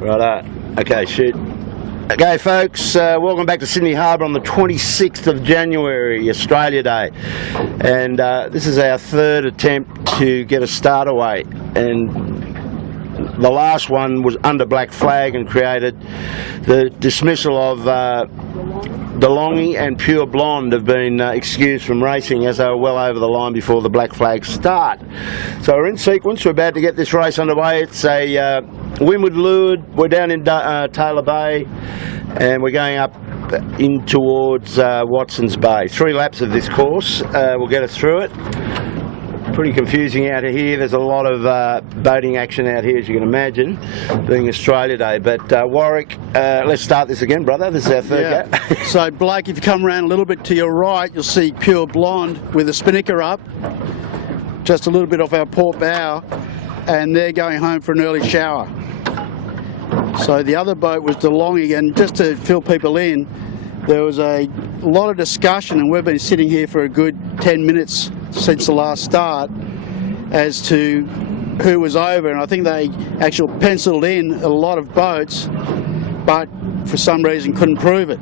Righto. Okay, shoot. Okay, folks, welcome back to Sydney Harbour on the 26th of January, Australia Day. And this is our third attempt to get a start away. And the last one was under black flag and created the dismissal of DeLonghi and Pure Blonde have been excused from racing as they were well over the line before the black flag start. So we're in sequence, we're about to get this race underway. It's a windward lured, we're down in Taylor Bay and we're going up in towards Watson's Bay. 3 laps of this course will get us through it. Pretty confusing out here. There's a lot of boating action out here, as you can imagine, being Australia Day. But Warwick, let's start this again, brother. This is our third gap. So Blake, if you come around a little bit to your right, you'll see Pure Blonde with a spinnaker up, just a little bit off our port bow, and they're going home for an early shower. So the other boat was DeLonghi, and just to fill people in, there was a lot of discussion, and we've been sitting here for a good 10 minutes since the last start as to who was over, and I think they actually penciled in a lot of boats, but for some reason couldn't prove it.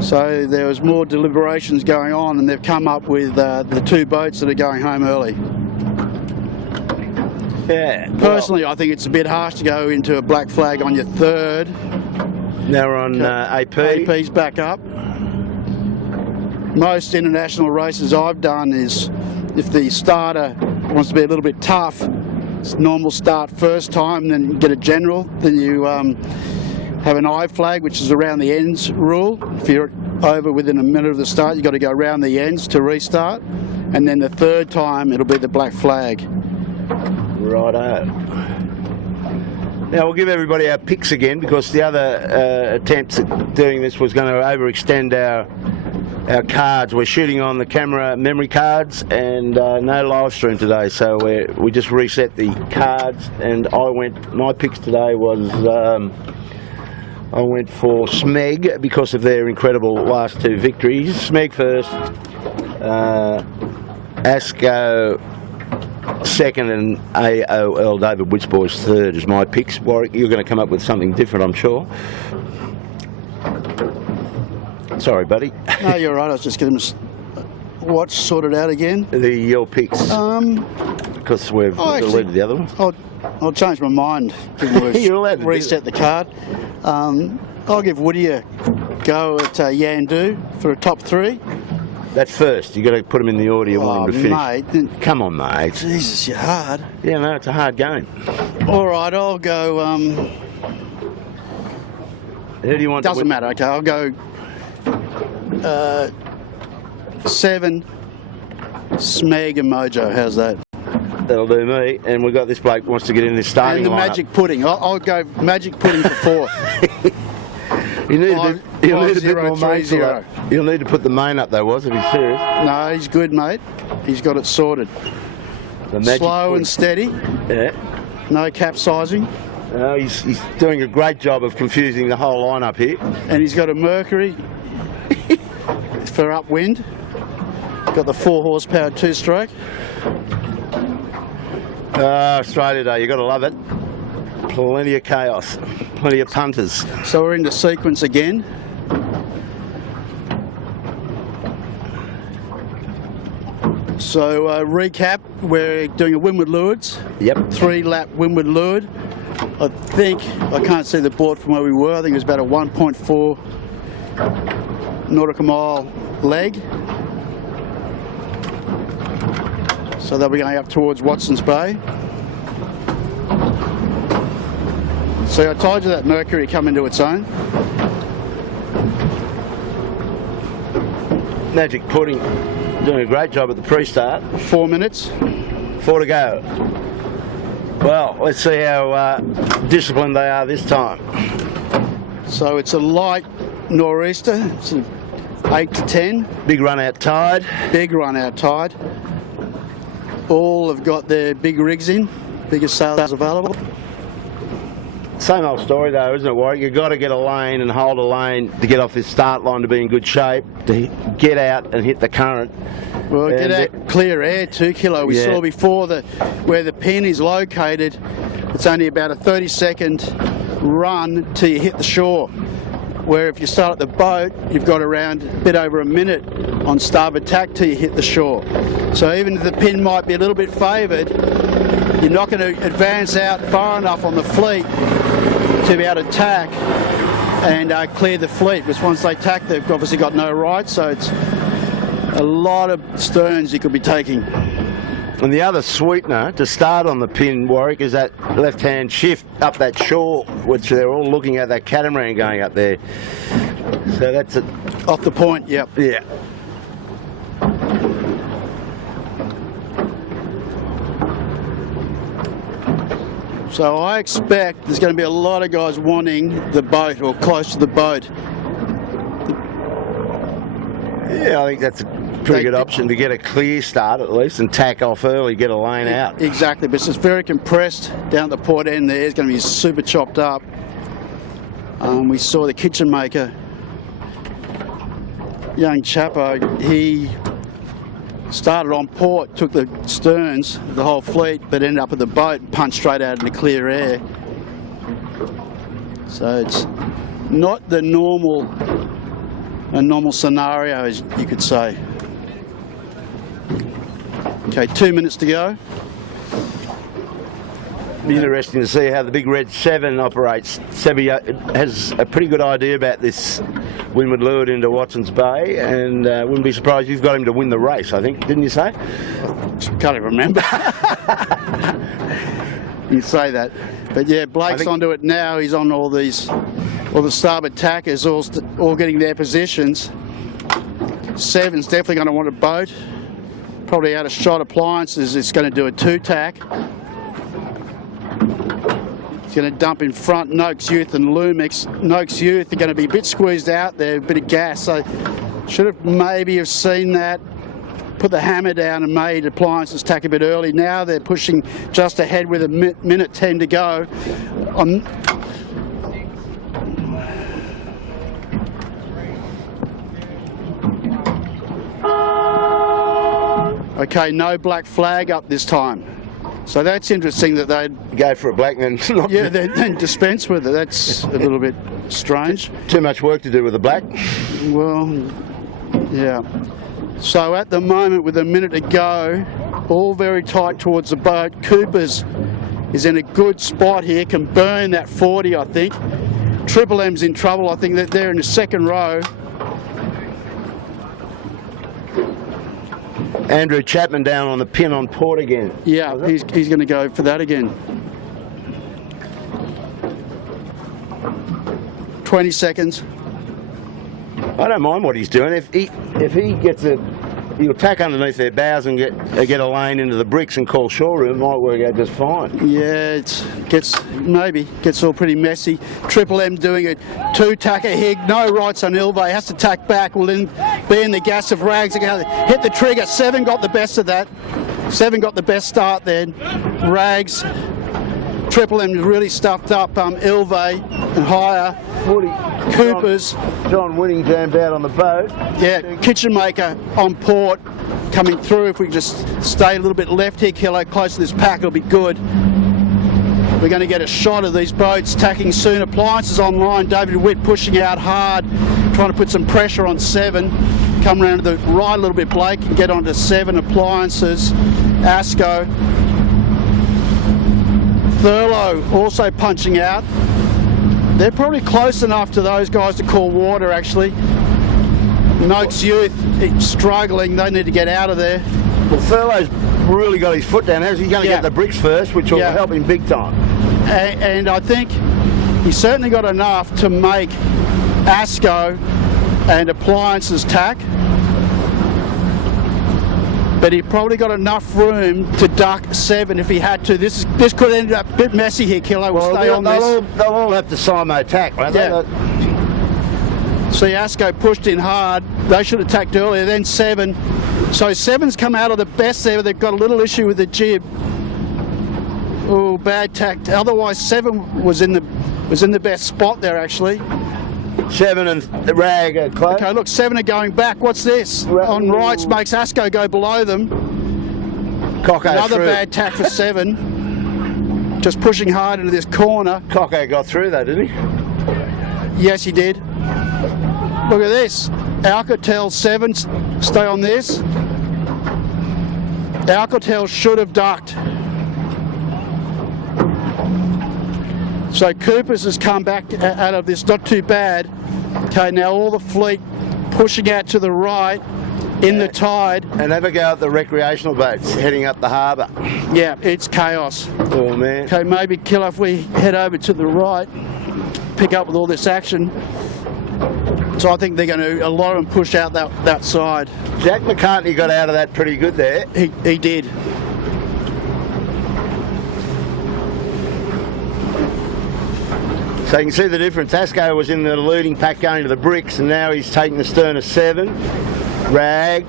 So there was more deliberations going on, and they've come up with the 2 boats that are going home early. Yeah. Personally, I think it's a bit harsh to go into a black flag on your third. Now we're on AP. AP's back up. Most international races I've done is, if the starter wants to be a little bit tough, it's normal start first time, then get a general, then you have an I flag, which is around the ends rule. If you're over within a minute of the start, you've got to go around the ends to restart, and then the third time it'll be the black flag. Righto. Now we'll give everybody our picks again, because the other attempts at doing this was going to overextend our cards. We're shooting on the camera memory cards, and no live stream today, so we just reset the cards. And my picks today was I went for Smeg because of their incredible last 2 victories. Smeg first, Asco second, and AOL David Witzboy's third is my picks. Warwick, you're going to come up with something different, I'm sure. Sorry, buddy. No, you're right. I was just getting my watch sorted out again. Your picks. Because we've deleted the other one. I'll change my mind. You're allowed to reset the card. I'll give Woody a go at Yandu for a top 3. That's first. You've got to put them in the order you want them to finish. Mate. Come on, mate. Jesus, you're hard. Yeah, no, it's a hard game. All right, I'll go... Who do you want? Doesn't matter. Okay, I'll go 7, Smeg and Mojo. How's that? That'll do me. And we've got this bloke who wants to get in this starting lineup. And the magic pudding. I'll go magic pudding for 4th. You'll need a bit more main. You'll need to put the main up though, if he's serious. No, he's good, mate. He's got it sorted. Slow and steady. Yeah. No capsizing. No, he's doing a great job of confusing the whole lineup here. And he's got a Mercury for upwind. Got the 4 horsepower 2-stroke. Australia Day, you've got to love it. Plenty of chaos, plenty of punters. So we're into sequence again. So recap, we're doing a windward lewards. Yep. 3-lap windward leeward. I think, I can't see the board from where we were, I think it was about a 1.4 nautical mile leg. So they'll be going up towards Watson's Bay. So I told you that Mercury come into its own. Magic Pudding doing a great job at the pre-start. 4 minutes. 4 to go. Well, let's see how disciplined they are this time. So it's a light nor'easter, sort of 8 to 10. Big run out tide. Big run out tide. All have got their big rigs in, biggest sails available. Same old story though, isn't it, Warwick? You've got to get a lane and hold a lane to get off this start line to be in good shape, to get out and hit the current. Well, and get out clear air, 2 kilo. We saw before where the pin is located, it's only about a 30-second run till you hit the shore. Where if you start at the boat, you've got around a bit over a minute on starboard tack till you hit the shore. So even if the pin might be a little bit favoured, you're not going to advance out far enough on the fleet to be able to tack and clear the fleet. Because once they tack, they've obviously got no right, so it's a lot of sterns you could be taking. And the other sweetener to start on the pin, Warwick, is that left-hand shift up that shore, which they're all looking at, that catamaran going up there. So that's it. Off the point, yep. Yeah. So I expect there's going to be a lot of guys wanting the boat or close to the boat. Yeah, I think that's a pretty good option to get a clear start at least and tack off early, get a lane out. Exactly, but it's very compressed down the port end there. It's going to be super chopped up. We saw the kitchen maker, young Chapo, he started on port, took the sterns, the whole fleet, but ended up at the boat and punched straight out into clear air. So it's not the normal scenario, as you could say. Okay, 2 minutes to go. Be interesting to see how the big red 7 operates. Sebi has a pretty good idea about this windward leeward into Watson's Bay, and wouldn't be surprised you've got him to win the race, I think, didn't you say? Can't even remember. You say that. But yeah, Blake's onto it now. He's on all the starboard tackers, all getting their positions. 7's definitely going to want a boat. Probably out of shot appliances, it's going to do a 2-tack. It's going to dump in front Noakes Youth and Lumix. Noakes Youth are going to be a bit squeezed out there, a bit of gas. So should have maybe have seen that, put the hammer down and made appliances tack a bit early. Now they're pushing just ahead with a minute 10 to go. Okay, no black flag up this time. So that's interesting that they'd go for a black and then yeah, then dispense with it. That's a little bit strange. Too much work to do with the black. Well, yeah. So at the moment, with a minute to go, all very tight towards the boat. Cooper's is in a good spot here, can burn that 40, I think. Triple M's in trouble. I think that they're in the second row. Andrew Chapman down on the pin on port again. Yeah, he's going to go for that again. 20 seconds. I don't mind what he's doing. If he gets he'll tack underneath their bows and get a lane into the bricks and call shore room, might work out just fine. Yeah, it gets all pretty messy. Triple M doing a 2-tacker here, no rights on Ilve, has to tack back, will then be in the gas of Rags, hit the trigger. 7 got the best of that. 7 got the best start then. Rags, Triple M really stuffed up Ilve and higher. 40. Coopers. John Winning jammed out on the boat. Yeah, kitchen maker on port coming through. If we just stay a little bit left here, Kilo, close to this pack, it'll be good. We're going to get a shot of these boats tacking soon. Appliances online. David Witt pushing out hard, trying to put some pressure on 7. Come around to the right a little bit, Blake, and get onto 7. Appliances. Asco. Thurlow also punching out. They're probably close enough to those guys to call water, actually. Noakes Youth struggling. They need to get out of there. Well, Thurlow's really got his foot down. He's going to get the bricks first, which will help him big time. And I think he's certainly got enough to make Asco and Appliances tack. But he probably got enough room to duck 7 if he had to. This could end up a bit messy here, Kilo. We'll stay on this. They'll all have to simo tack, right? Yeah. See, Asco pushed in hard. They should have tacked earlier. Then 7. So 7's come out of the best there. They've got a little issue with the jib. Oh, bad tack. Otherwise, 7 was in the best spot there, actually. 7 and the Rag are close. Okay, look, 7 are going back. What's this? On rights makes Asco go below them. Cocko Another through. bad tack for 7. just pushing hard into this corner. Cocko got through that, didn't he? Yes, he did. Look at this. Alcatel 7, stay on this. Alcatel should have ducked. So Cooper's has come back out of this, not too bad. Okay, now all the fleet pushing out to the right in the tide. And have a go at the recreational boats heading up the harbour. Yeah, it's chaos. Oh man. Okay, maybe Killer, if we head over to the right, pick up with all this action. So I think they're going to, a lot of them push out that side. Jack McCartney got out of that pretty good there. He did. So you can see the difference. Asco was in the leading pack going to the bricks, and now he's taking the stern of 7. Rag.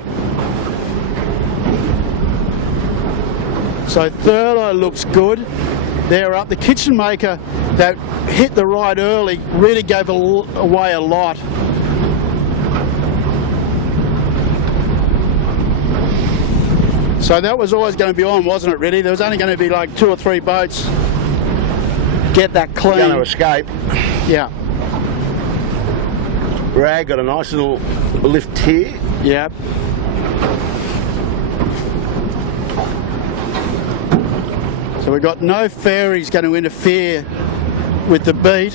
So Thurlow looks good. They're up. The Kitchen Maker that hit the right early really gave away a lot. So that was always going to be on, wasn't it, really? There was only going to be like 2 or 3 boats get that clean. Going to escape. Yeah. Rag got a nice little lift here. Yeah. So we've got no ferries going to interfere with the beat.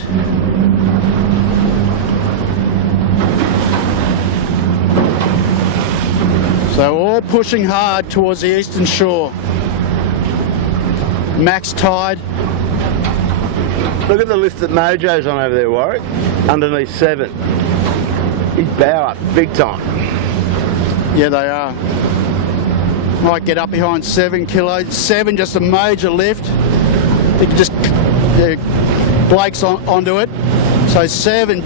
So all pushing hard towards the eastern shore. Max tide. Look at the lift that Mojo's on over there, Warwick. Underneath 7. He's bow up big time. Yeah, they are. Might get up behind 7 kilos. 7 just a major lift. They can just Blake's onto it. So 7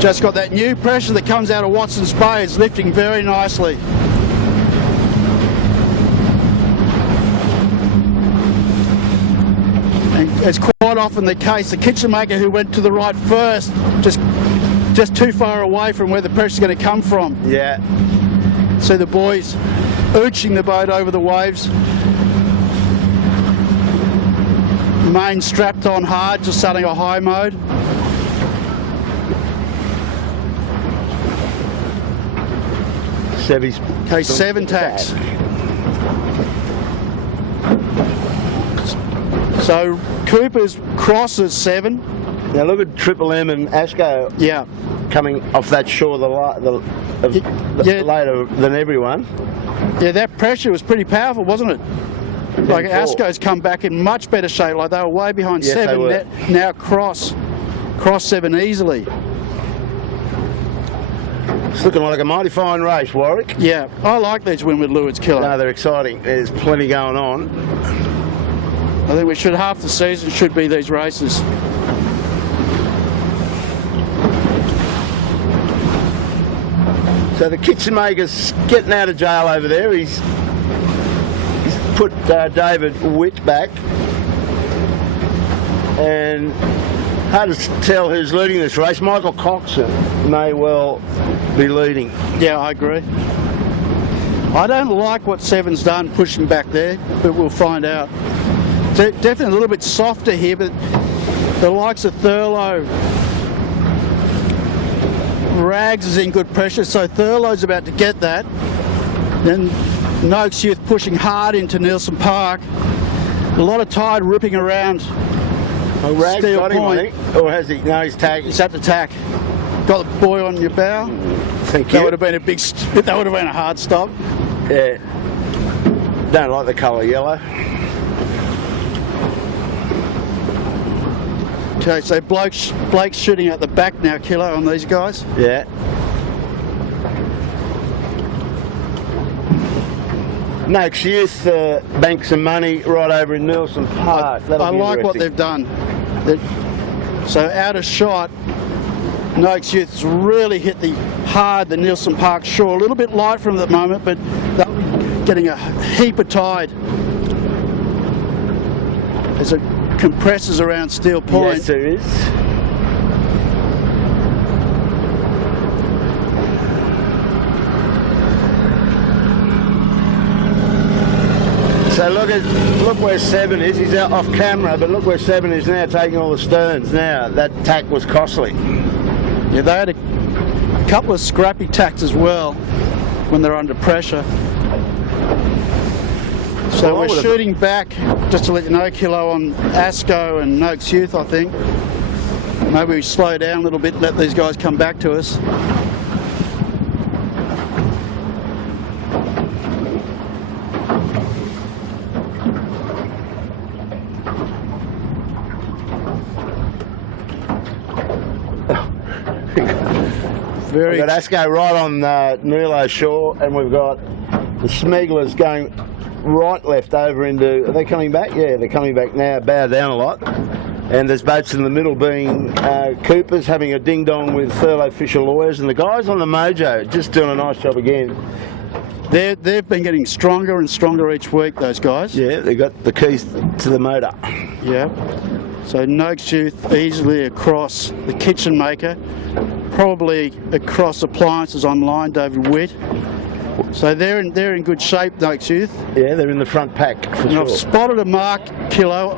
just got that new pressure that comes out of Watson's Bay. It's lifting very nicely. And it's quite often the case. The Kitchen Maker who went to the right first, just too far away from where the pressure's going to come from. Yeah. See the boys ooching the boat over the waves. Main strapped on hard, just starting a high mode. Sevy's. Okay, 7 tacks. So Cooper's crosses 7. Now look at Triple M and Asco. Yeah. Coming off that shore later than everyone. Yeah, that pressure was pretty powerful, wasn't it? Like 10-4. Asco's come back in much better shape. Like they were way behind Yes, 7. they were. Now cross 7 easily. It's looking like a mighty fine race, Warwick. Yeah, I like these Windward Lewards, Killer. No, they're exciting. There's plenty going on. I think half the season should be these races. So the Kitchen Maker's getting out of jail over there. He's put David Witt back. And hard to tell who's leading this race. Michael Coxon may well be leading. Yeah, I agree. I don't like what 7's done pushing back there, but we'll find out. Definitely a little bit softer here, but the likes of Thurlow, Rags is in good pressure, so Thurlow's about to get that. Then Noakes Youth pushing hard into Nielsen Park. A lot of tide ripping around. Well, Rags Steel got him, Point. I think. Or has he? No, he's tagged. He's at the tack. Got the boy on your bow. Thank That you. would have been that would have been a hard stop. Yeah. Don't like the colour yellow. Okay, so Blake's shooting at the back now, Killer, on these guys. Yeah. Noakes Youth bank some money right over in Nielsen Park. I like what they've done. So out of shot, Noakes Youth's really hit the Nielsen Park shore. A little bit light from the moment, but they're getting a heap of tide. There's compressors around Steel Point. Yes, there is. So look where 7 is. He's out off camera, but look where 7 is now, taking all the sterns now. That tack was costly. Yeah, they had a couple of scrappy tacks as well when they're under pressure. So we're shooting back, just to let you know, Kilo, on Asco and Noakes Youth, I think. Maybe we slow down a little bit and let these guys come back to us. We've got Asco right on Nilo Shore, and we've got the Smeglers going right left over into, are they coming back? Yeah, they're coming back now, bow down a lot. And there's boats in the middle being Coopers having a ding-dong with Thurlow Fisher Lawyers, and the guys on the Mojo just doing a nice job again. They've been getting stronger and stronger each week, those guys. Yeah, they got the keys to the motor. Yeah. So Noakes Youth easily across the kitchen maker, probably across appliances online, David Witt. So they're in good shape, Noakes Youth. Yeah, they're in the front pack for and sure. I've spotted a mark, Kilo.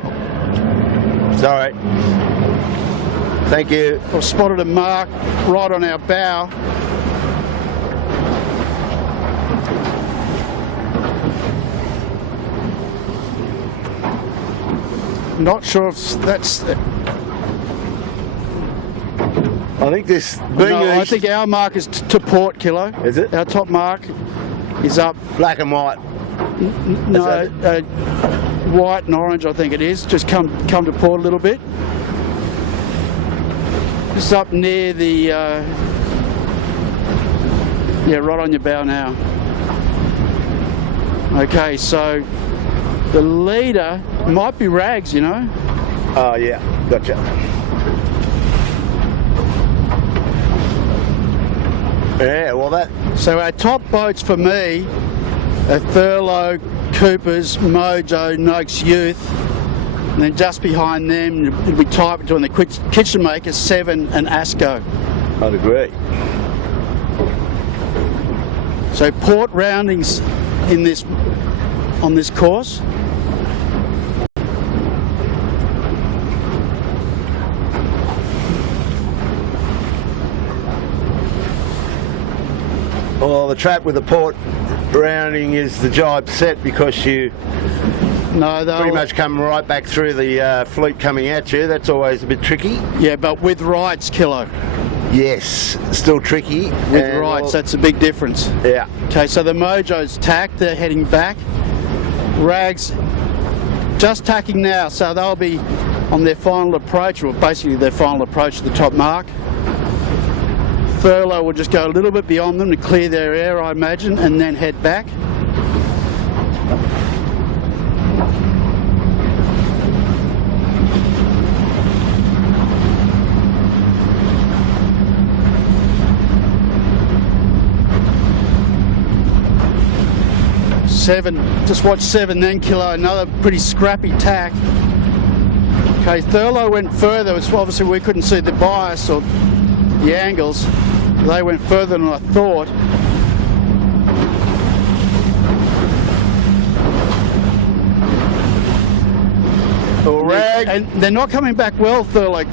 Sorry. Thank you. I've spotted a mark right on our bow. Not sure if that's. I think this. I think our mark is to port, Kilo. Is it? Our top mark is up. Black and white. No, white and orange, I think it is. Just come to port a little bit. Just up near the. Yeah, right on your bow now. Okay, so the leader might be Rags, you know. Oh yeah, gotcha. Yeah, well that. So our top boats for me are Thurlow, Coopers, Mojo, Noakes Youth, and then just behind them it'll be tight between the kitchen makers, 7 and Asco. I'd agree. So port roundings on this course. Well, the trap with the port rounding is the jibe set because you pretty much come right back through the fleet coming at you. That's always a bit tricky. Yeah, but with rights, Kilo. Yes, still tricky. With rights, that's a big difference. Yeah. Okay, so the Mojo's tacked, they're heading back. Rags just tacking now, so they'll be on their final approach, or basically their final approach to the top mark. Thurlow will just go a little bit beyond them to clear their air, I imagine, and then head back. Seven, just watch 7 then, Kilo, another pretty scrappy tack. Okay, Thurlow went further, it's obviously we couldn't see the bias or the angles. They went further than I thought. Well, Rag. And they're not coming back well, Thurlow.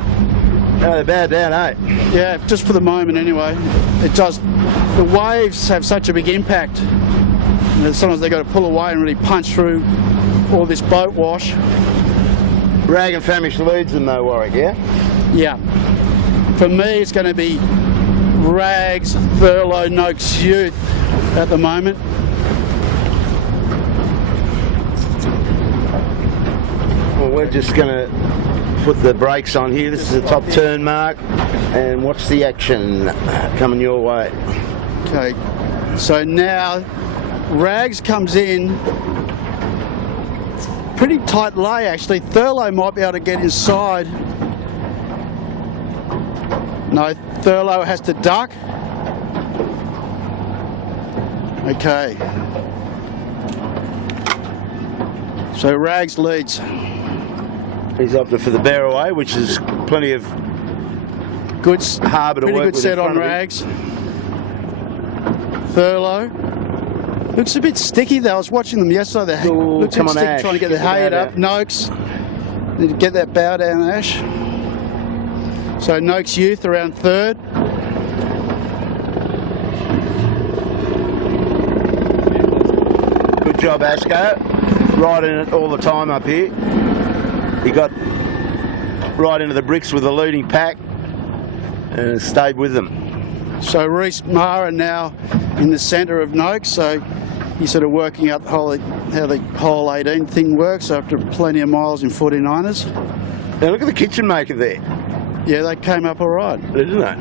No, they're bad down, eh? Yeah, just for the moment anyway. It does. The waves have such a big impact. And sometimes they've got to pull away and really punch through all this boat wash. Rag and Famish leads them though, Warwick, yeah? Yeah. For me, it's going to be Rags, Thurlow, Noakes Youth at the moment. Well, we're just going to put the brakes on here. This is the top turn mark, and watch the action coming your way. Okay, so now Rags comes in. Pretty tight lay actually. Thurlow might be able to get inside. No, Thurlow has to duck. Okay. So Rags leads. He's opted for the bear away, which is plenty of good harbour to pretty work good with set on Rags. Thurlow. Looks a bit sticky though. I was watching them yesterday. They looks a bit sticky, trying to get the height up. Noakes, need to get that bow down, Ash. So Noakes Youth around third. Good job, Asco. Right in it all the time up here. He got right into the bricks with the leading pack and stayed with them. So Reese Mara now in the centre of Noakes, so he's sort of working out the whole, how the whole 18 thing works after plenty of miles in 49ers. Now look at the kitchen maker there. Yeah, they came up all right. Didn't they?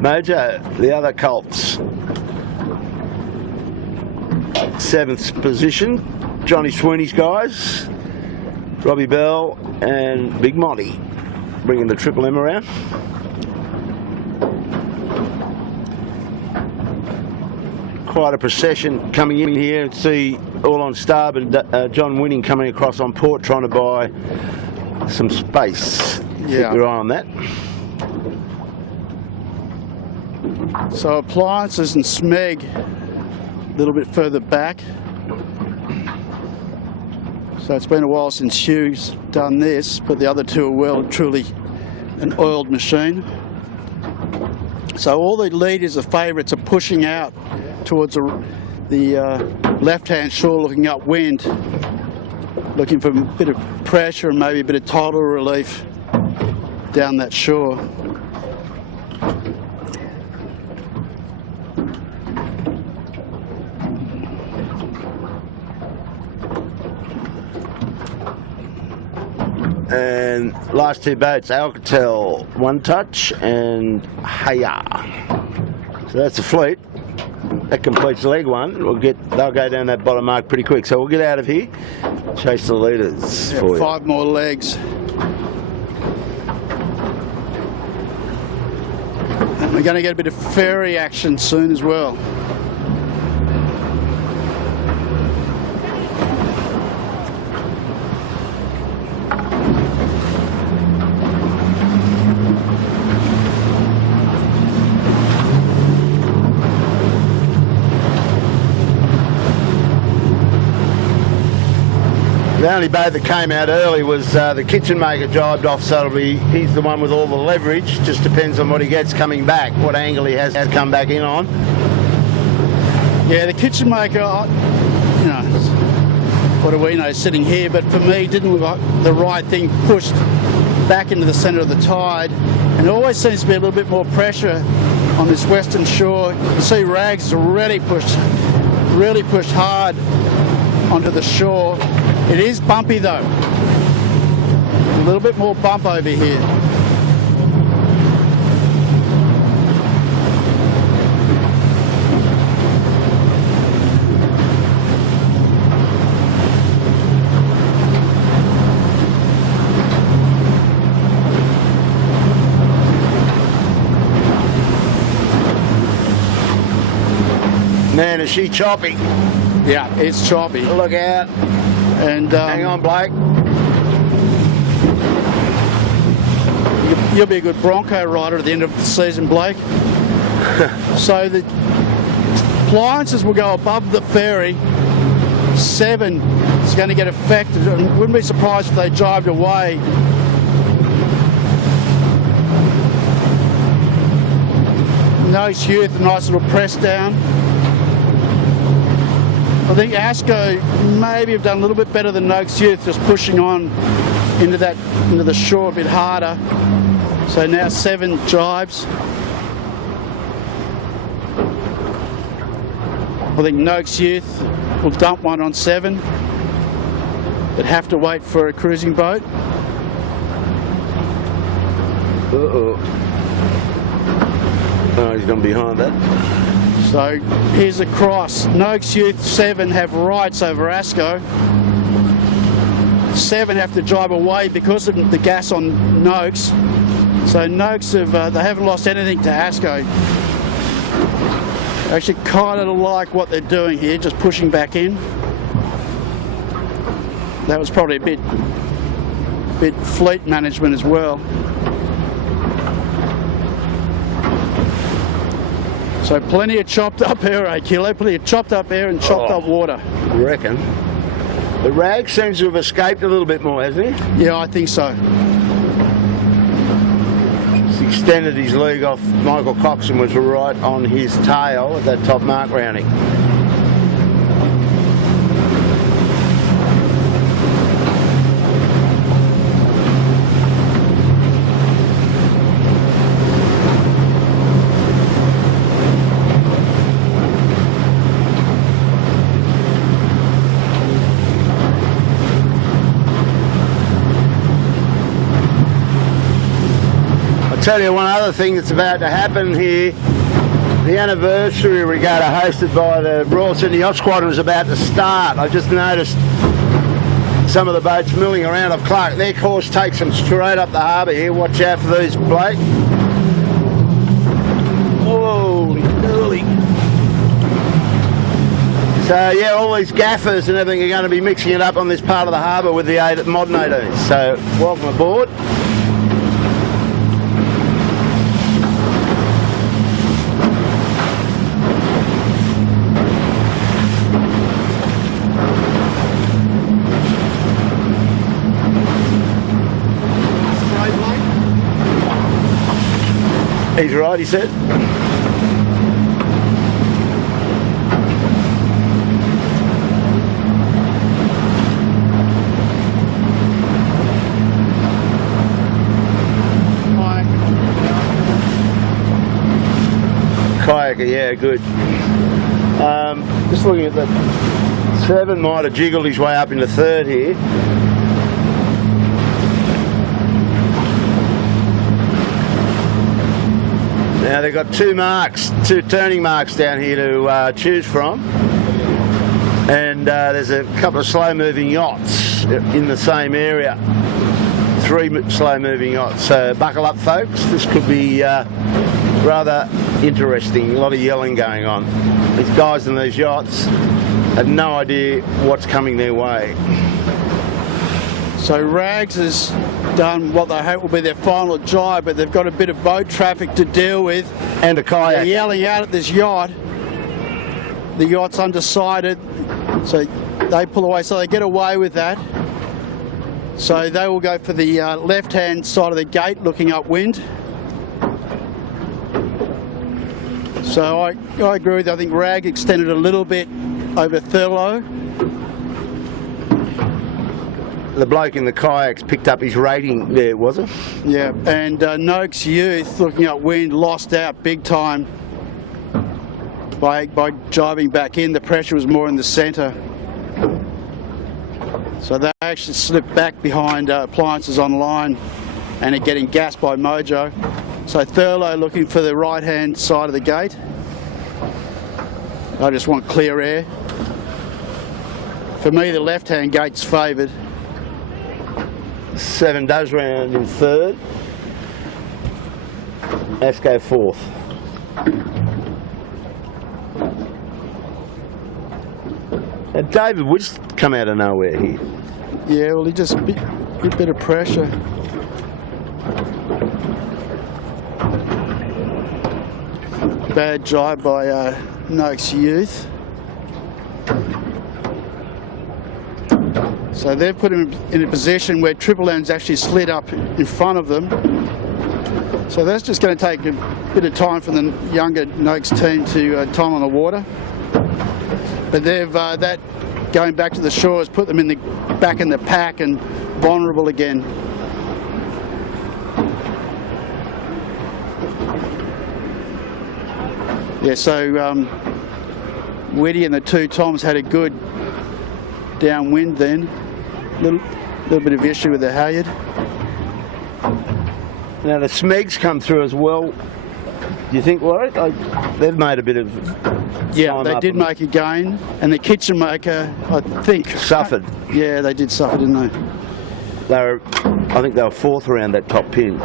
Mojo, the other Colts. 7th position, Johnny Sweeney's guys, Robbie Bell and Big Monty bringing the Triple M around. Quite a procession coming in here, and see all on starboard, John Winning coming across on port trying to buy some space. Yeah. Keep your eye on that. So Appliances and Smeg a little bit further back. So it's been a while since Hugh's done this, but the other two are well truly an oiled machine. So all the leaders, the favourites, are pushing out towards the left-hand shore, looking upwind, looking for a bit of pressure and maybe a bit of tidal relief down that shore. And last two boats, Alcatel, One Touch and Haya. So that's the fleet. That completes leg one. They'll go down that bottom mark pretty quick. So we'll get out of here, chase the leaders for you. 5 more legs. And we're going to get a bit of ferry action soon as well. The only boat that came out early was the kitchen maker jibed off, so he's the one with all the leverage. Just depends on what he gets coming back, what angle he has to come back in on. Yeah, the kitchen maker, you know, what do we know sitting here, but for me didn't look like the right thing, pushed back into the centre of the tide, and it always seems to be a little bit more pressure on this western shore. You can see Rags has really pushed hard onto the shore. It is bumpy though. A little bit more bump over here. Man, is she choppy. Yeah, it's choppy. Look out. And hang on, Blake. You'll be a good Bronco rider at the end of the season, Blake. So the Appliances will go above the ferry. 7 is going to get affected. Wouldn't be surprised if they jibed away. Noakes Youth, a nice little press down. I think Asco maybe have done a little bit better than Noakes Youth, just pushing on into the shore a bit harder. So now 7 jibes. I think Noakes Youth will dump one on 7, but have to wait for a cruising boat. Oh, he's gone behind that. So here's a cross. Noakes Youth 7 have rights over Asco. 7 have to drive away because of the gas on Noakes. So Noakes they haven't lost anything to Asco. Actually kind of like what they're doing here, just pushing back in. That was probably a bit fleet management as well. So plenty of chopped up air, kilo, plenty of chopped up air and chopped up water. You reckon? The rag seems to have escaped a little bit more, hasn't he? Yeah, I think so. He's extended his league off. Michael Coxon was right on his tail at that top mark rounding. I'll tell you one other thing that's about to happen here. The anniversary regatta hosted by the Royal Sydney Yacht Squadron is about to start. I just noticed some of the boats milling around off Clark. Their course takes them straight up the harbour here. Watch out for these blokes. Holy moly. So yeah, all these gaffers and everything are going to be mixing it up on this part of the harbour with the modern 18s. So welcome aboard. He's right, he said. Kayaker, yeah, good. Just looking at the 7, might have jiggled his way up into 3rd here. Now they've got 2 marks, 2 turning marks down here to choose from, and there's a couple of slow-moving yachts in the same area. 3 slow-moving yachts. So buckle up, folks. This could be rather interesting. A lot of yelling going on. These guys in these yachts have no idea what's coming their way. So Rags has done what they hope will be their final jibe, but they've got a bit of boat traffic to deal with. And a kayak. They're yelling out at this yacht. The yacht's undecided, so they pull away, so they get away with that. So they will go for the left-hand side of the gate, looking upwind. So I agree with you. I think Rag extended a little bit over Thurlow. The bloke in the kayaks picked up his rating there, was it? Yeah, and Noakes Youth, looking upwind, lost out big time by jibing back in. The pressure was more in the centre. So they actually slipped back behind Appliances Online and are getting gassed by Mojo. So Thurlow looking for the right-hand side of the gate. I just want clear air. For me, the left-hand gate's favoured. 7 does round in 3rd. Let's go 4th. And David Wood's come out of nowhere here. Yeah, well, he just a bit of pressure. Bad jibe by Noakes Youth. So they've put him in a position where Triple M's actually slid up in front of them. So that's just going to take a bit of time for the younger Noakes team to time on the water. But they've that going back to the shore has put them back in the pack and vulnerable again. Yeah, so Whitty and the 2 Toms had a good downwind then. Little bit of issue with the halyard. Now the Smegs come through as well. Do you think, Warwick? They've made a bit of Yeah, they did make a gain, and the kitchen maker, I think, suffered. Yeah, they did suffer, didn't they? I think they were 4th around that top pin.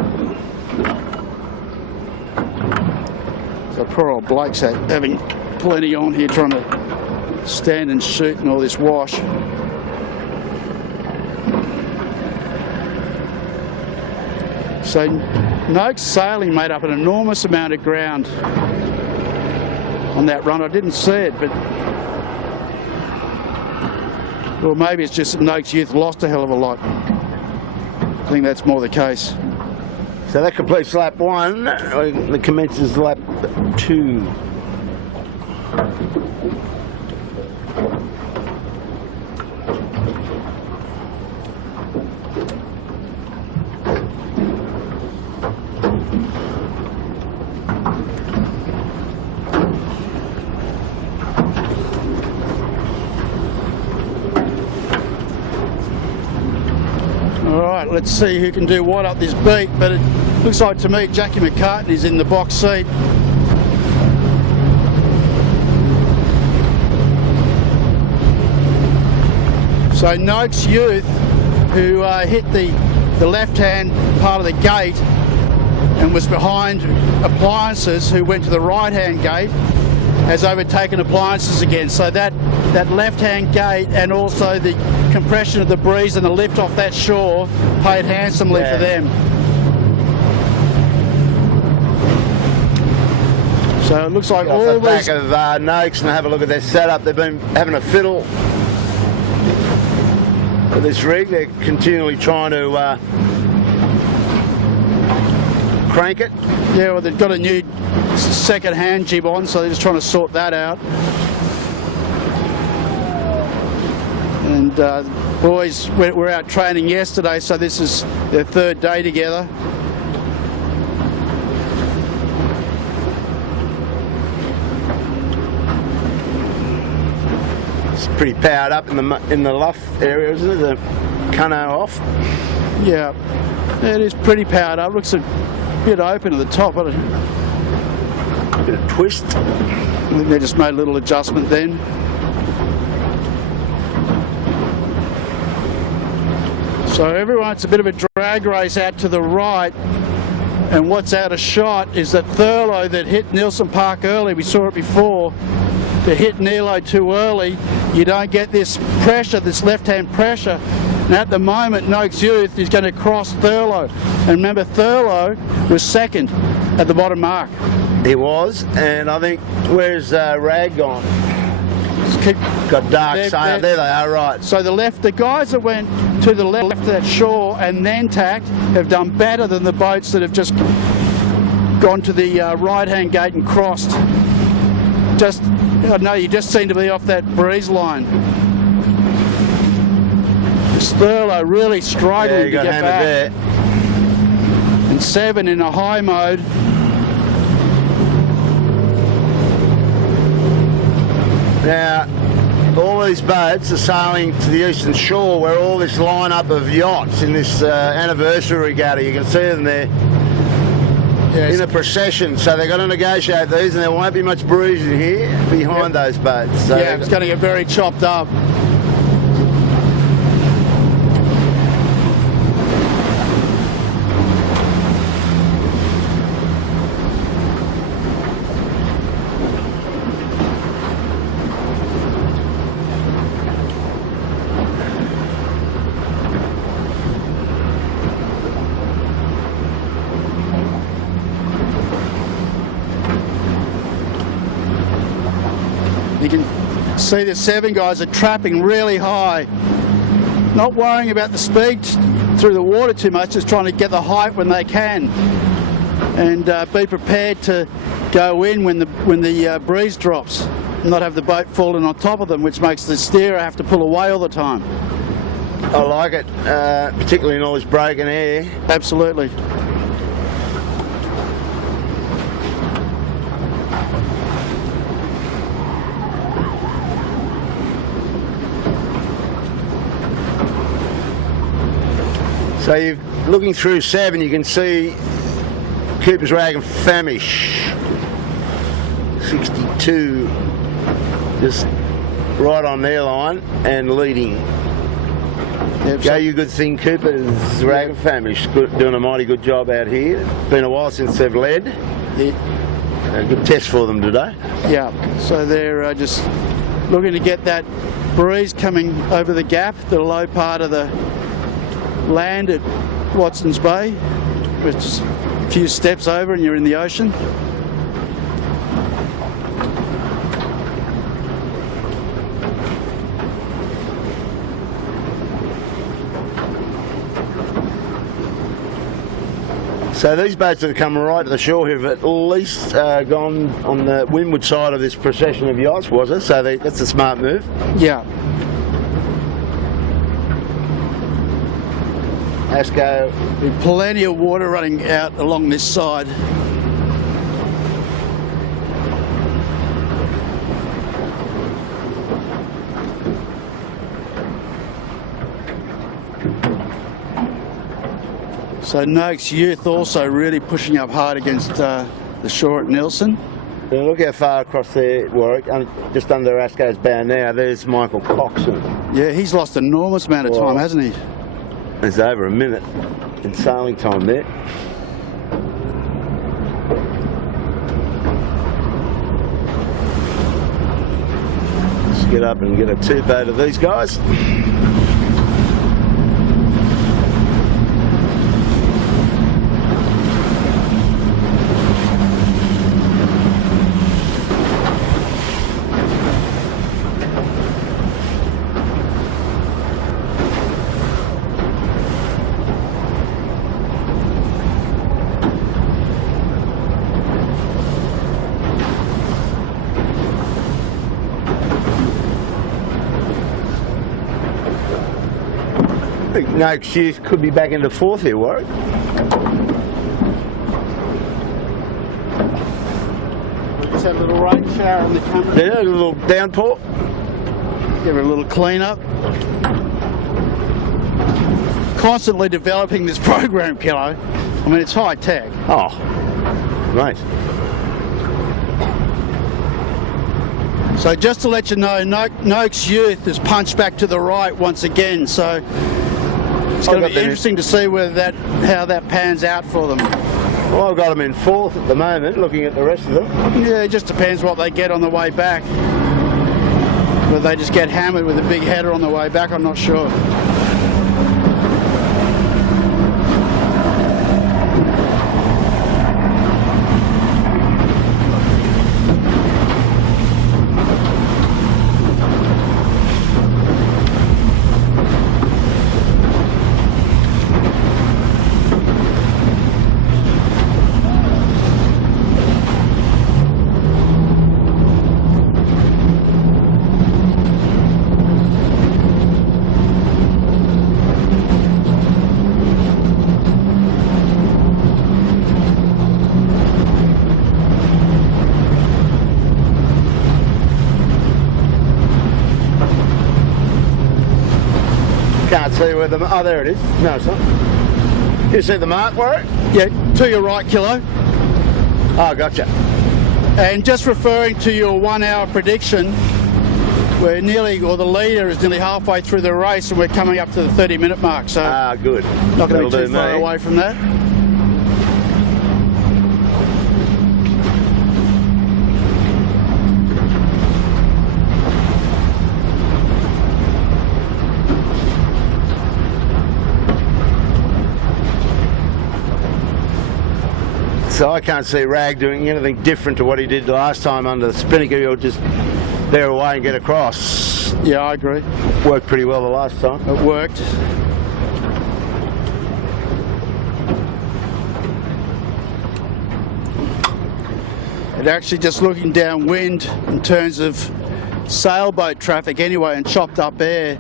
So poor old Blake's having plenty on here, trying to stand and shoot in all this wash. So Noakes sailing made up an enormous amount of ground. on that run. I didn't see it, but or maybe it's just that Noakes Youth lost a hell of a lot. I think that's more the case. So that completes lap 1. That commences lap 2. Alright, let's see who can do what up this beat, but it looks like to me Jackie McCartney's in the box seat. So Noakes Youth, who hit the left-hand part of the gate and was behind Appliances, who went to the right-hand gate, has overtaken Appliances again. So that left-hand gate and also the compression of the breeze and the lift off that shore paid handsomely for them. So it looks like all the these... back of Noakes and have a look at their setup. They've been having a fiddle with this rig. They're continually trying to crank it. Yeah, well, they've got a new second-hand jib on, so they're just trying to sort that out. And boys were out training yesterday, so this is their 3rd day together. It's pretty powered up in the luff area, isn't it? The Cunno off. Yeah, it is pretty powered up. Looks a bit open at the top. Bit of twist. I think they just made a little adjustment then. So everyone's a bit of a drag race out to the right, and what's out of shot is that Thurlow that hit Nielsen Park early. We saw it before. To hit Nilo too early, you don't get this pressure, this left-hand pressure. And at the moment, Noakes Youth is going to cross Thurlow. And remember, Thurlow was 2nd at the bottom mark. He was, and I think, where's Rag gone? Got dark sail. There they are, right. So the guys that went to the left of that shore and then tacked have done better than the boats that have just gone to the right-hand gate and crossed. I know you just seem to be off that breeze line. Thurlow really struggling to get back. There. And 7 in a high mode. Now, all these boats are sailing to the eastern shore where all this lineup of yachts in this anniversary regatta, you can see them there in a procession. So they've got to negotiate these, and there won't be much breeze in here behind those boats. So yeah, it's going to get very chopped up. You can see the 7 guys are trapping really high, not worrying about the speed through the water too much, just trying to get the height when they can, and be prepared to go in when the breeze drops, and not have the boat falling on top of them, which makes the steerer have to pull away all the time. I like it, particularly in all this broken air. Absolutely. So you're looking through 7, you can see Cooper's Rag and Famish, 62, just right on their line and leading. Yep, Go you good thing, Cooper. Rag and Famish doing a mighty good job out here. It's been a while since they've led. Yeah. A good test for them today. Yeah, so they're just looking to get that breeze coming over the gap, the low part of the land at Watson's Bay, which is a few steps over and you're in the ocean. So these boats that have come right to the shore have at least gone on the windward side of this procession of yachts, was it? So that's a smart move. Yeah. Asco. Plenty of water running out along this side. So Noakes Youth also really pushing up hard against the shore at Nelson. Now look how far across there, Warwick, just under Asco's bow now. There's Michael Coxon. Yeah, he's lost an enormous amount of time, hasn't he? There's over a minute in sailing time there. Let's get up and get a two-boat of these guys. I think Noakes Youth could be back into fourth here, Warwick. Just had a little rain shower on the camera. Yeah, a little downpour. Give it a little clean up. Constantly developing this program, Kilo. I mean, it's high tech. Oh, mate. So just to let you know, Noakes Youth has punched back to the right once again. So it's going to be interesting to see whether how that pans out for them. Well, I've got them in fourth at the moment, looking at the rest of them. Yeah, it just depends what they get on the way back. Whether they just get hammered with a big header on the way back, I'm not sure. Can't see where the... Oh, there it is. No, it's not. You see the mark, Warwick? Yeah, to your right, Kilo. Oh, gotcha. And just referring to your 1 hour prediction, we're nearly, or the leader is nearly halfway through the race and we're coming up to the 30-minute mark. So good. Not going to be too far away from that. So I can't see Rag doing anything different to what he did last time under the spinnaker. He'll just bear away and get across. Yeah, I agree. Worked pretty well the last time. It worked. And actually just looking downwind in terms of sailboat traffic anyway and chopped up air,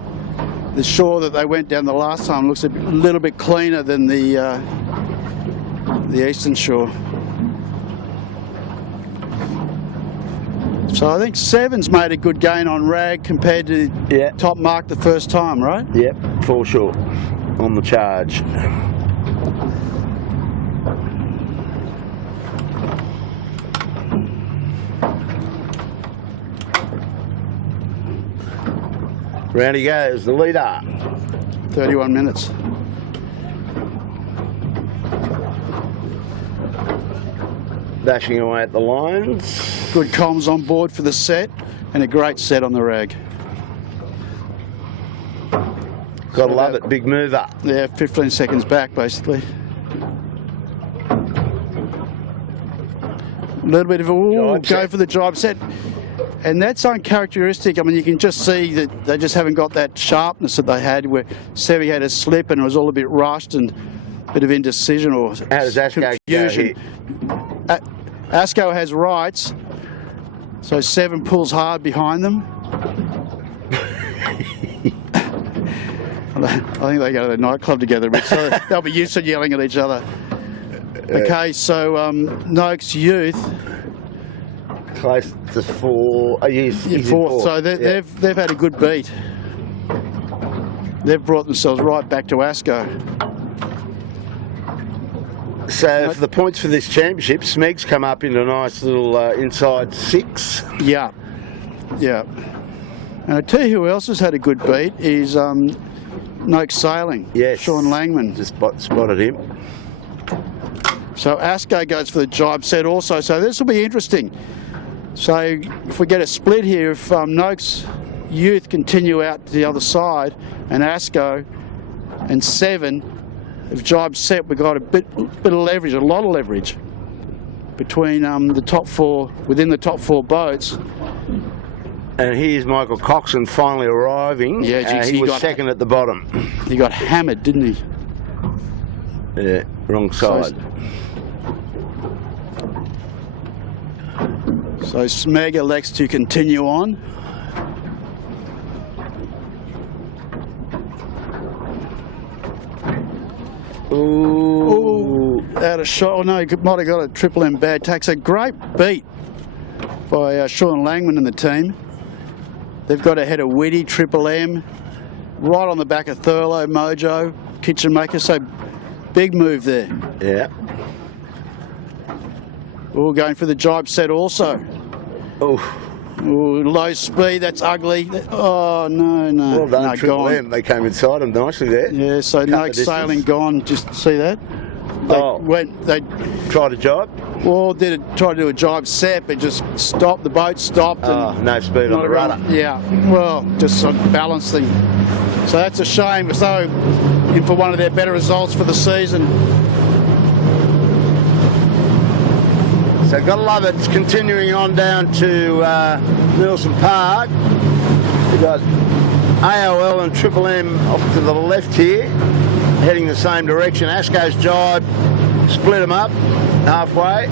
the shore that they went down the last time looks a little bit cleaner than the eastern shore. So I think Seven's made a good gain on Rag compared to top mark the first time, right? Yep, for sure. On the charge. Round he goes, the leader. 31 minutes. Dashing away at the lines. Good comms on board for the set and a great set on the Rag. Gotta love it, big mover. Yeah, 15 seconds back basically. A little bit of a go for the drive set. And that's uncharacteristic. I mean, you can just see that they just haven't got that sharpness that they had where Sevi had a slip and it was all a bit rushed, and bit of indecision or How does Asco go confusion. here? Asco has rights, so 7 pulls hard behind them. I think they go to the nightclub together, but so they'll be used to yelling at each other. Okay, so Noakes Youth. Close to 4. Oh, he's in Fourth. So they've had a good beat. They've brought themselves right back to Asco. So for the points for this championship, Smeg's come up into a nice little inside 6. Yeah, yeah. And I tell you who else has had a good beat is Noakes Sailing. Yes. Sean Langman. Just spotted him. So Asco goes for the jibe set also. So this will be interesting. So if we get a split here, if Noakes Youth continue out to the other side and Asco and 7, if jibe set, we've got a bit of leverage, a lot of leverage between the top 4, within the top 4 boats. And here's Michael Coxon finally arriving. Yeah, geez, he was second at the bottom. He got hammered, didn't he? Yeah, wrong side. So Smeg elects to continue on. Ooh, out of shot. Oh no, he might have got a Triple M bad tax. A great beat by Sean Langman and the team. They've got ahead of Whitty, Triple M, right on the back of Thurlow, Mojo, Kitchen Maker. So big move there. Yeah. All going for the jibe set also. Oh. Ooh, low speed, that's ugly. Oh, no. Well done, no, Triple gone. M. They came inside him nicely there. Yeah, so Noakes Sailing gone. Just see that? They tried a jibe? Well, tried to do a jibe set, but just stopped. The boat stopped. And no speed on the rudder. Yeah, well, just sort of balancing. So that's a shame. So in for one of their better results for the season. So gotta love it. It's continuing on down to Nielsen Park. We've got AOL and Triple M off to the left here, heading the same direction. Asco's jibe split them up halfway.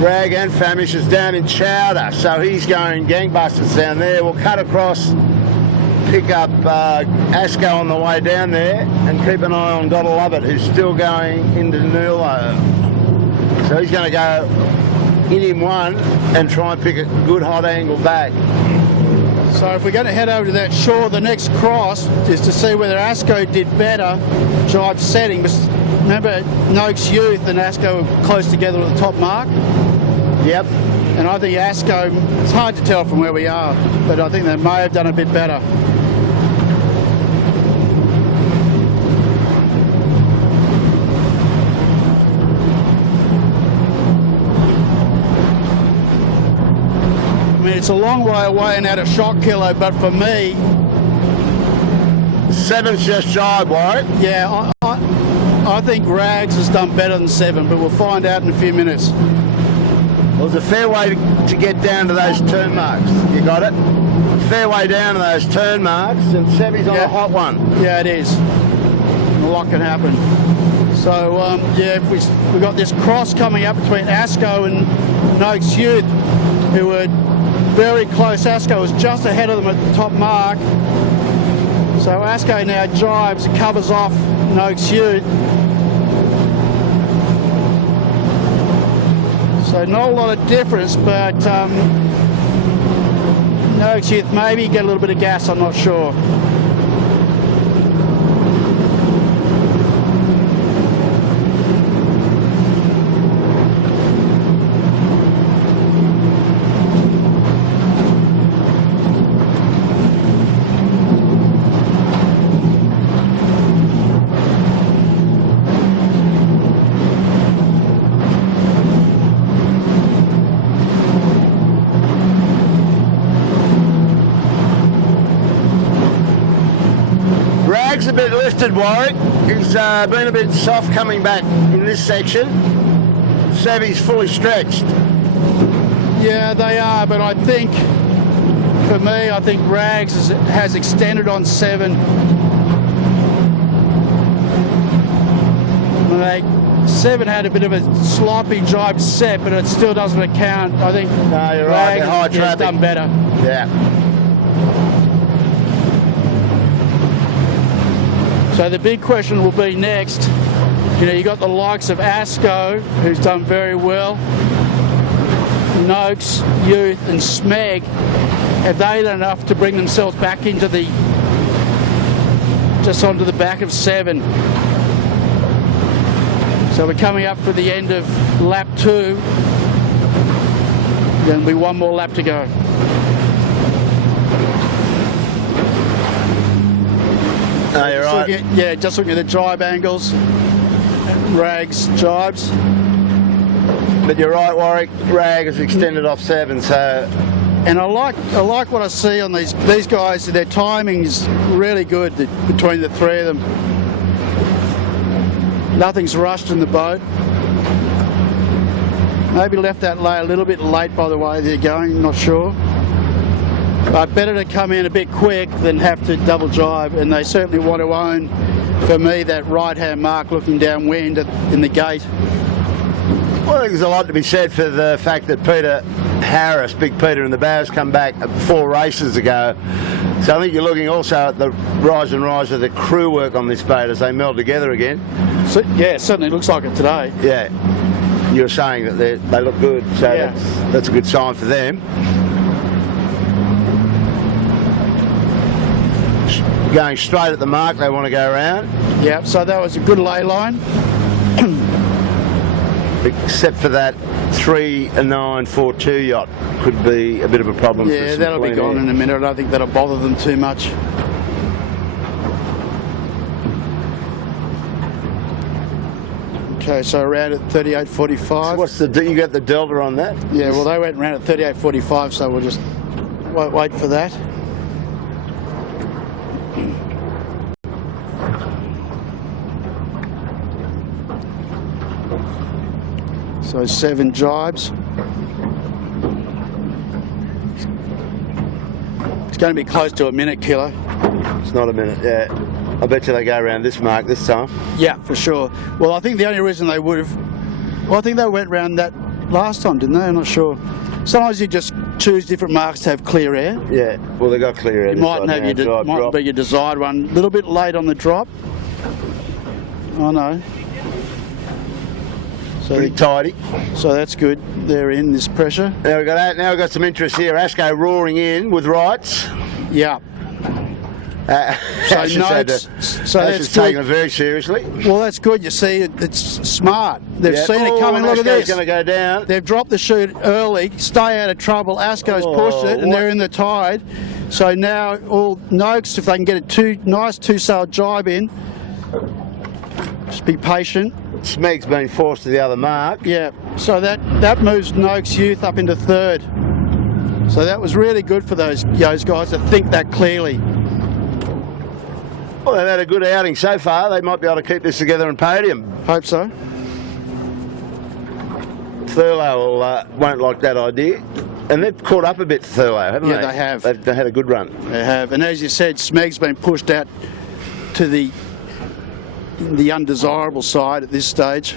Rag and Famish is down in Chowder, so he's going gangbusters down there. We'll cut across, pick up Asco on the way down there, and keep an eye on Gotta Love It, who's still going into Nulo. So he's going to go in him one and try and pick a good hot angle back. So if we're going to head over to that shore, the next cross is to see whether Asco did better jibe setting. But remember, Noakes Youth and Asco were close together at the top mark. Yep. And I think Asco, it's hard to tell from where we are, but I think they may have done a bit better. I mean, it's a long way away and out of shot kilo, but for me... 7's just jibe, Warwick. Yeah, I think Rags has done better than 7, but we'll find out in a few minutes. Well, there's a fair way to get down to those turn marks. You got it? Fair way down to those turn marks, and Sevy's on a hot one. Yeah, it is. A lot can happen. So, yeah, we've got this cross coming up between Asco and Noakes Youth, who were very close. Asco was just ahead of them at the top mark. So Asco now jibes and covers off Noakes Youth. So not a lot of difference, but Noakes Youth maybe get a little bit of gas, I'm not sure. A bit lifted, Warwick. He's been a bit soft coming back in this section. Savy's fully stretched. Yeah, they are, but I think, for me, I think Rags has extended on 7. Seven had a bit of a sloppy jibe set, but it still doesn't account. I think No, you're right. They're high Rags has traffic. done better. Yeah. So the big question will be next. You know, you got the likes of Asco, who's done very well. Noakes, Youth, and Smeg. Have they done enough to bring themselves back into the, just onto the back of 7? So we're coming up for the end of lap 2. There'll be one more lap to go. No, you're right. Just looking at the jibe angles. Rags jibes. But you're right, Warwick. Rag has extended off 7, so. And I like what I see on these guys. Their timing is really good between the 3 of them. Nothing's rushed in the boat. Maybe left that lay a little bit late by the way they're going, not sure. But better to come in a bit quick than have to double jibe, and they certainly want to own, for me, that right-hand mark looking downwind in the gate. Well, I think there's a lot to be said for the fact that Peter Harris, Big Peter in the bows, come back 4 races ago. So I think you're looking also at the rise and rise of the crew work on this boat as they meld together again. So, yeah, it certainly looks like it today. Yeah, you're saying that they look good, so Yeah. that's a good sign for them. Going straight at the mark, they want to go around. Yeah, so that was a good lay line. Except for that 3-9-4-2 yacht could be a bit of a problem. Yeah, for that'll be gone in a minute. I don't think that'll bother them too much. Okay, so around at 38.45. So what's you got the delta on that? Yeah, well they went around at 38.45, so we'll just wait for that. So 7 jibes. It's going to be close to a minute, Kilo. It's not a minute, yeah. I bet you they go around this mark this time. Yeah, for sure. Well, I think the only reason they would have... Well, I think they went round that last time, didn't they? I'm not sure. Sometimes you just choose different marks to have clear air. Yeah, well, they got clear air. You mightn't have might be your desired one. A little bit late on the drop. Oh, no. So Pretty tidy. So that's good. They're in this pressure. Now we've got that. Now we've got some interest here. Asco roaring in with rights. Yeah. So notes. So that's taking it very seriously. Well, that's good. You see, it's smart. They've seen it coming. Look at this. Going to go down. They've dropped the chute early. Stay out of trouble. Asco's pushed it, and they're in the tide. So now all Noakes, if they can get a nice two-sail jibe in, just be patient. Smeg's been forced to the other mark. Yeah, so that moves Noakes Youth up into 3rd. So that was really good for those guys to think that clearly. Well, they've had a good outing so far. They might be able to keep this together in podium. Hope so. Thurlow won't like that idea. And they've caught up a bit to Thurlow, haven't they? Yeah, they have. They've had a good run. They have. And as you said, Smeg's been pushed out to the undesirable side at this stage.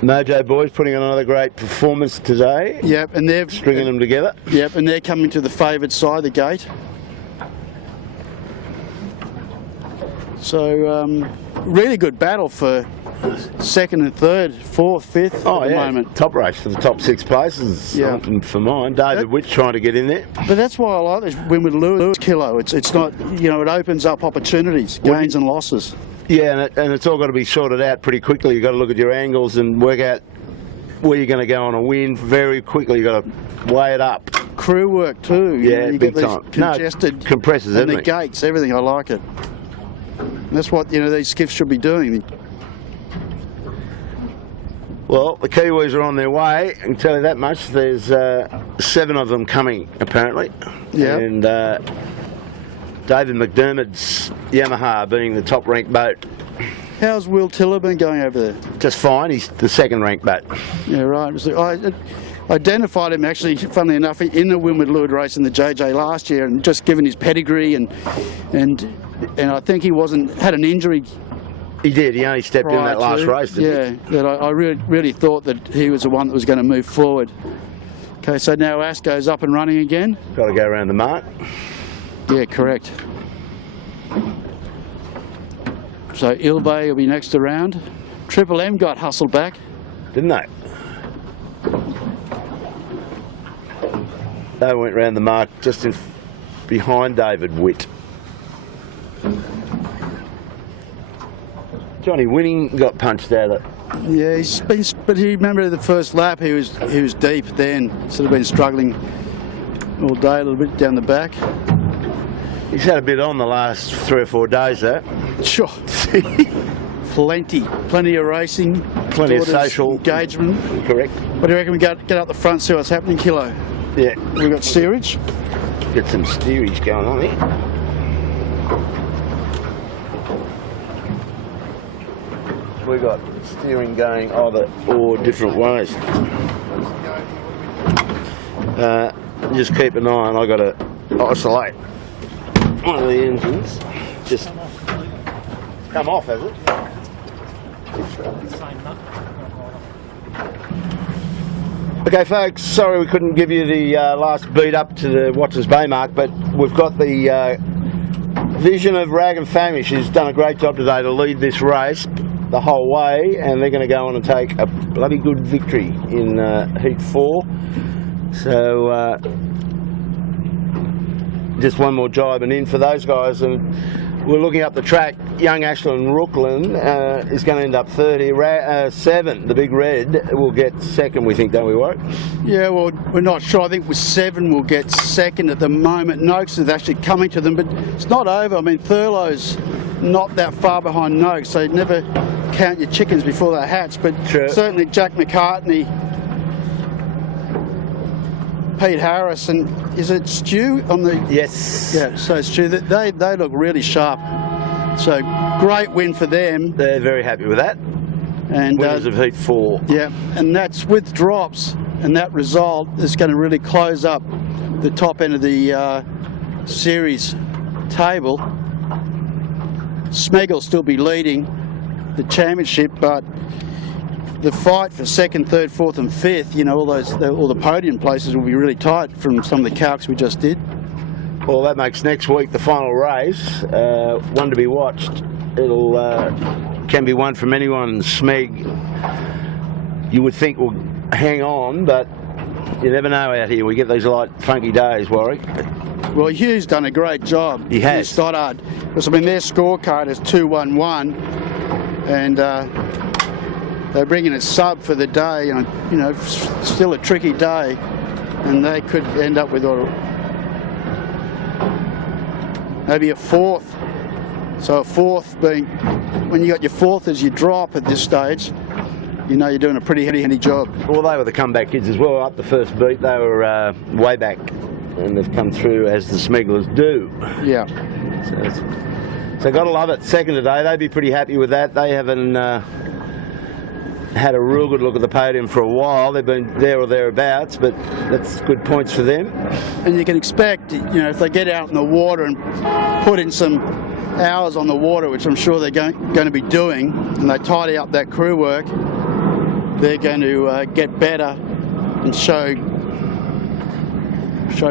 Mojo boys putting on another great performance today. Yep, and they're stringing them together. Yep, and they're coming to the favoured side of the gate. So really good battle for 2nd and 3rd, 4th, 5th at the moment. Top race for the top 6 places. Yeah. For mine, David Witt trying to get in there. But that's why I like this win with Lewis Kilo. It's not, you know, it opens up opportunities, gains and losses. Yeah, and it's all got to be sorted out pretty quickly. You've got to look at your angles and work out where you're going to go on a win very quickly. You've got to weigh it up. Crew work too. Yeah, you big get time. Congested compressors, and the gates, everything. I like it. That's what these skiffs should be doing. Well, the Kiwis are on their way. I can tell you that much. There's 7 of them coming, apparently. Yeah. And David McDermott's Yamaha being the top-ranked boat. How's Will Tiller been going over there? Just fine. He's the second ranked bat. Yeah, right. I identified him actually, funnily enough, in the Winwood Lewd race in the JJ last year, and just given his pedigree and I think he had an injury. He did. He only stepped in that last race, didn't he? Yeah, that I really thought that he was the one that was going to move forward. Okay, so now Asco's up and running again. Got to go around the mark. Yeah, correct. So Ilbay will be next around. Triple M got hustled back. Didn't they? They went round the mark just behind David Witt. Johnny Winning got punched out of it. Yeah, but he remember the first lap he was deep then. Sort of been struggling all day, a little bit down the back. He's had a bit on the last 3 or 4 days, though. Sure. Plenty of racing. Plenty of social engagement. Correct. What do you reckon we get up the front, see what's happening, Kilo? Yeah. We got steerage. Get some steerage going on here. We got steering going either or different ways. Just keep an eye on. I got to isolate one of the engines. Just come off, has it? Okay, folks. Sorry we couldn't give you the last beat up to the Watchers Bay mark, but we've got the Vision of Rag and Famish, who's done a great job today to lead this race the whole way, and they're going to go on and take a bloody good victory in Heat 4. So just one more jibe and in for those guys, and we're looking up the track. Young Ashland Rooklyn is going to end up third here. 7, the big red, will get second, we think, don't we, Warwick? Yeah, well, we're not sure. I think with 7 will get second at the moment. Noakes is actually coming to them, but it's not over. I mean, Thurlow's not that far behind Noakes, so never count your chickens before they hatch. But certainly Jack McCartney, Pete Harris, and is it Stu on the? Yes. Yeah, so Stu, they look really sharp. So great win for them. They're very happy with that. And winners of Heat 4. Yeah, and that's with drops, and that result is going to really close up the top end of the series table. Smeg will still be leading the championship, but the fight for 2nd, 3rd, 4th and 5th, you know, all the podium places will be really tight from some of the calcs we just did. Well, that makes next week the final race, one to be watched. It'll can be one from anyone. Smeg, you would think will hang on, but you never know out here. We get these light, funky days, Warwick. Well, Hugh's done a great job. He has. Stoddard, because I mean their scorecard is 2-1-1, and they're bringing a sub for the day. You know, still a tricky day, and they could end up with maybe a 4th. So a 4th being, when you got your 4th as your drop at this stage, you know you're doing a pretty handy job. Well, they were the comeback kids as well. Up the first beat, they were way back, and they've come through as the Smegglers do. Yeah. So got to love it. Second today, they'd be pretty happy with that. They haven't had a real good look at the podium for a while. They've been there or thereabouts, but that's good points for them. And you can expect, you know, if they get out in the water and put in some hours on the water, which I'm sure they're going to be doing, and they tidy up that crew work, they're going to get better and show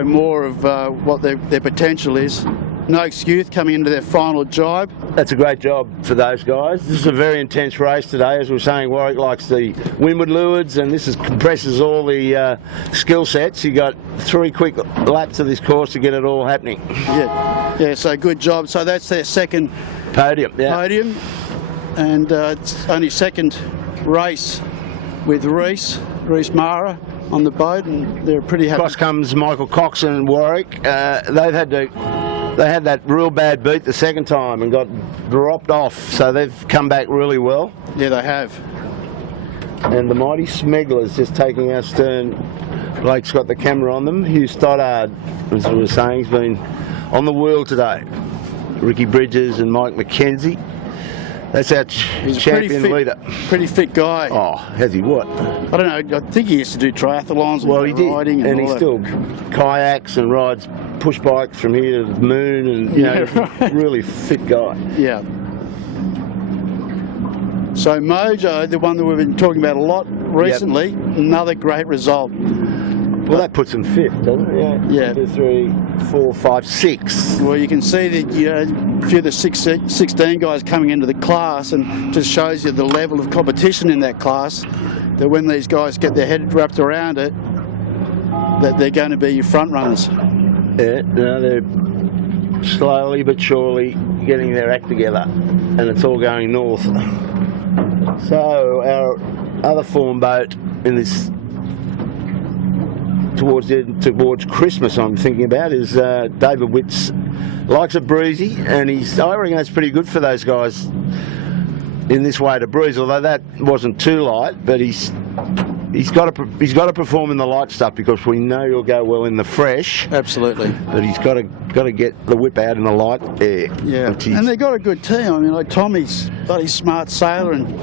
more of what their potential is. Noakes Youth coming into their final jibe. That's a great job for those guys. This is a very intense race today. As we were saying, Warwick likes the Winwood Lewards, and this compresses all the skill sets. You got 3 quick laps of this course to get it all happening. Yeah, so good job. So that's their second podium, and it's only second race with Reese Mara on the boat, and they're pretty happy. Across comes Michael Cox and Warwick. They had that real bad beat the second time and got dropped off, so they've come back really well. Yeah, they have. And the mighty Smegglers just taking our stern. Blake's got the camera on them. Hugh Stoddard, as we were saying, has been on the wheel today. Ricky Bridges and Mike McKenzie. That's our He's champion leader. Pretty fit guy. Oh, has he what? I don't know. I think he used to do triathlons and Well, he did, riding and all he that. still kayaks and rides push bikes from here to the moon, and you know, Yeah, he's a right. really fit guy. Yeah. So Mojo, the one that we've been talking about a lot recently, another great result. Well, that puts him fifth, doesn't it? Yeah. 1, 2, 3, 4, 5, 6. Well, you can see that a few of the 16 guys coming into the class, and just shows you the level of competition in that class, that when these guys get their head wrapped around it, that they're going to be your front runners. Yeah, no, they're slowly but surely getting their act together, and it's all going north. So our other form boat in this towards Christmas, I'm thinking about, is David Witts. Likes it breezy, and I reckon that's pretty good for those guys in this way to breeze. Although that wasn't too light, but he's got to perform in the light stuff, because we know he'll go well in the fresh. Absolutely. But he's got to get the whip out in the light air. Yeah, and they've got a good team. I mean, like Tommy's bloody smart sailor, and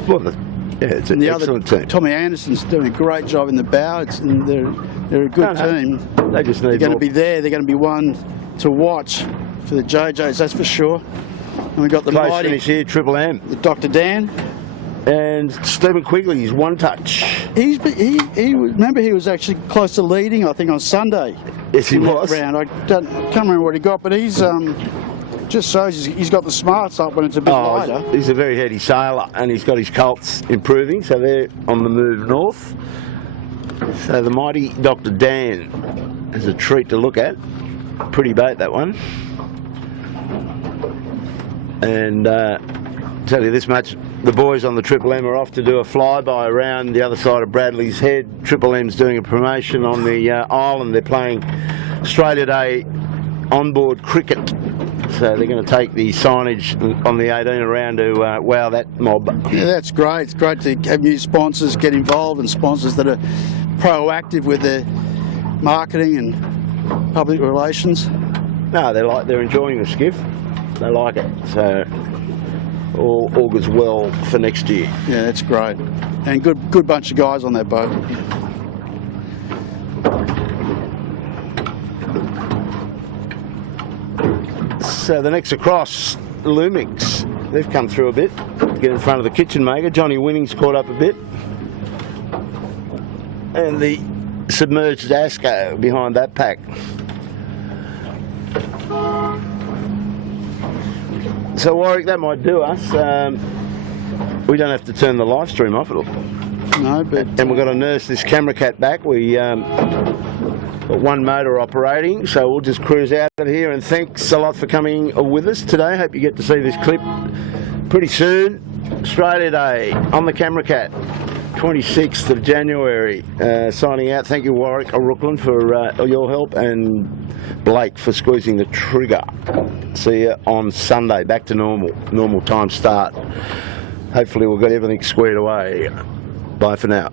it's an excellent team. Tommy Anderson's doing a great job in the bow. And they're a good team. They just need. They're going to be there. They're going to be one to watch for the JJs, that's for sure. And we've got the close mighty finish here, Triple M. Dr. Dan. And Stephen Quigley, he's one touch. He remember he was actually close to leading, I think, on Sunday. Yes, he in that was. round. I can't remember what he got, but he's just shows he's got the smarts up when it's a bit lighter. He's a very heady sailor, and he's got his colts improving, so they're on the move north. So the mighty Dr. Dan is a treat to look at. Pretty boat, that one. And tell you this much, the boys on the Triple M are off to do a flyby around the other side of Bradley's Head. Triple M's doing a promotion on the island. They're playing Australia Day onboard cricket. So they're going to take the signage on the 18 around to wow that mob. Yeah, that's great. It's great to have new sponsors get involved, and sponsors that are proactive with their marketing and public relations. No, they're enjoying the skiff. They like it. So all augurs well for next year. Yeah, that's great. And good bunch of guys on that boat. So the next across, Lumix. They've come through a bit to get in front of the kitchen maker. Johnny Winning's caught up a bit. And the submerged Asco behind that pack. So Warwick, that might do us. We don't have to turn the live stream off at all. No, but And we've got to nurse this camera cat back. We got one motor operating, so we'll just cruise out of here. And thanks a lot for coming with us today. Hope you get to see this clip pretty soon. Australia Day on the camera cat, 26th of January. Signing out. Thank you, Warwick O'Rookland, for your help, and Blake for squeezing the trigger. See you on Sunday. Back to normal time start. Hopefully we've got everything squared away. Bye for now.